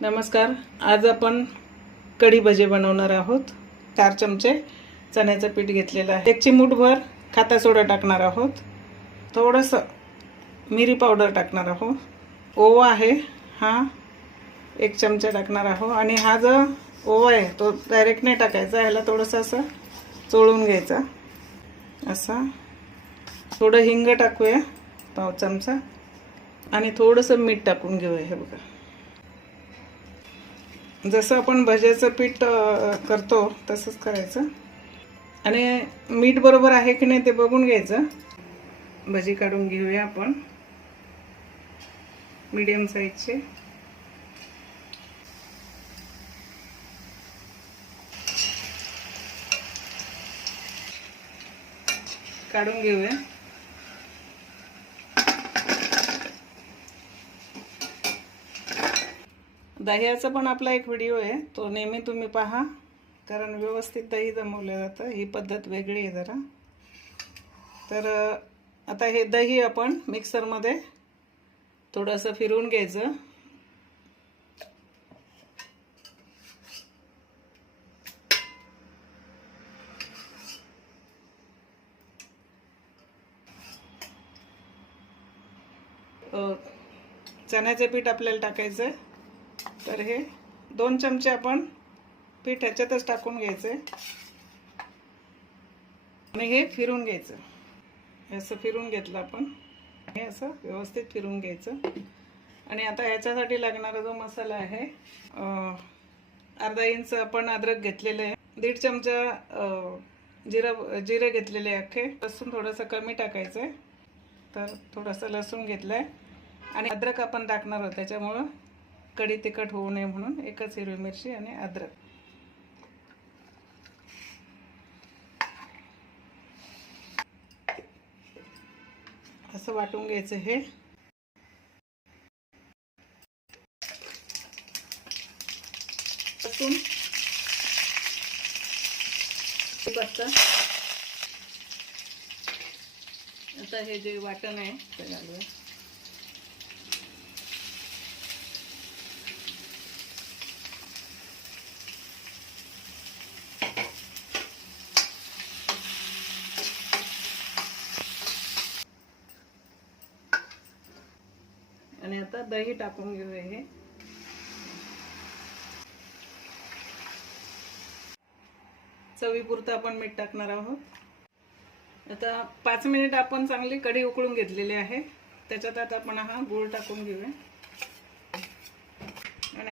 नमस्कार. आज आपण कढी भजे बनवणार आहोत. 4 चमचे चण्याचं पीठ घेतलेलं आहे. 1 चिमूटभर खाता सोडा टाकणार आहोत. थोडंसं मिरी पावडर टाकणार आहोत. ओवा आहे हा 1 चमचा टाकणार आहोत. आणि हा जो ओवा आहे तो डायरेक्ट नाही टाकायचा, ह्याला थोडंसं असं चोळून घ्यायचा. असा थोडं हिंग टाकूया 1 चमचा आणि थोडंसं मीठ टाकून घेऊया. हे बघा, जसं आपण भज्याचं पीठ करतो तसंच करायचं. आणि मीठ बरोबर आहे की नाही ते बघून घ्यायचं. भजी काढून घेऊया आपण मीडियम साईजचे. काढून घेऊया. दह्याचा पण आपला एक व्हिडिओ आहे, तो नेहमी तुम्ही पहा, कारण व्यवस्थित दही जमवलं जातं. ही पद्धत वेगळी आहे जरा. तर आता हे दही आपण मिक्सरमध्ये थोडंसं फिरवून घ्यायचं. चण्याचे पीठ आपल्याला टाकायचं आहे. तर हे 2 चमचे आपण पीठ ह्याच्यातच टाकून घ्यायचं आणि हे फिरून घ्यायचं. असं फिरून घेतलं आपण, हे असं व्यवस्थित फिरून घ्यायचं. आणि आता ह्याच्यासाठी लागणारा जो मसाला आहे, अर्धा इंच आपण अद्रक घेतलेलं आहे. 1.5 चमचा जिरे घेतलेले अख्खे. लसूण थोडंसं कमी टाकायचं आहे, तर थोडंसं लसूण घेतलं आहे. आणि अद्रक आपण टाकणार आहोत, त्याच्यामुळं कढी तिखट होऊ नये म्हणून 1च हिरवी मिरची आणि अद्रक. असं वाटून घ्यायचं. हे लसूण पत्ता. आता हे जे वाटण आहे ते घालूया. आणि आता दही टाकून घेऊया. हे चवीपुरतं आपण मीठ टाकणार आहोत. आता 5 मिनिट आपण चांगली कढी उकळून घेतलेली आहे. त्याच्यात आता आपण हा गूळ टाकून घेऊया.